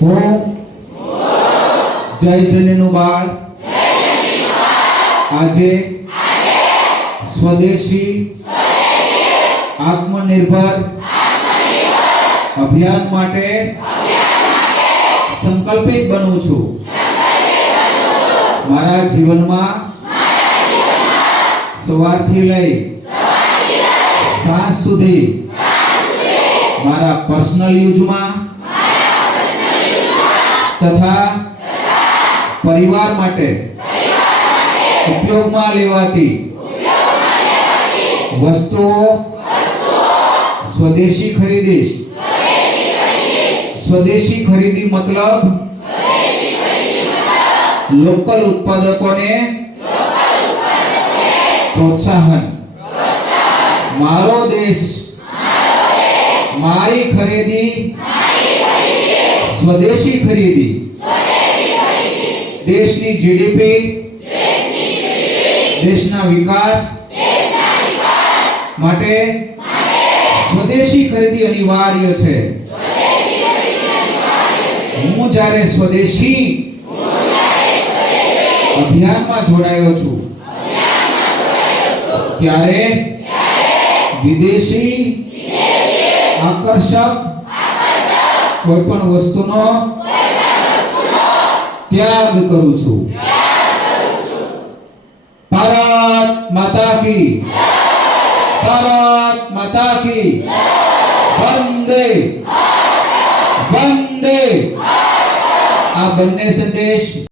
હું જય જનીનું બાળ આજે સ્વદેશી આત્મનિર્ભર અભિયાન માટે સંકલ્પિત બનું છું। મારા જીવનમાં સવારથી લઈ સાંજ સુધી મારા પર્સનલ યુઝમાં તથા પરિવાર માટે ઉપયોગમાં લેવાતી વસ્તુઓ સ્વદેશી ખરીદીશ। સ્વદેશી ખરીદી મતલબ લોકલ ઉત્પાદકોને પ્રોત્સાહન। મારો દેશ મારી ખરીદી સ્વદેશી ખરીદી દેશની જીડીપી દેશના વિકાસ માટે સ્વદેશી ખરીદી અનિવાર્ય છે। હું જ્યારે સ્વદેશી અભિયાનમાં જોડાયો છું ત્યારે વિદેશી આકર્ષક કોઈ પણ વસ્તુનો ત્યાગ કરું છું। ભારત માતા કી ભારત માતા કી વંદે વંદે। આ બંને સંદેશ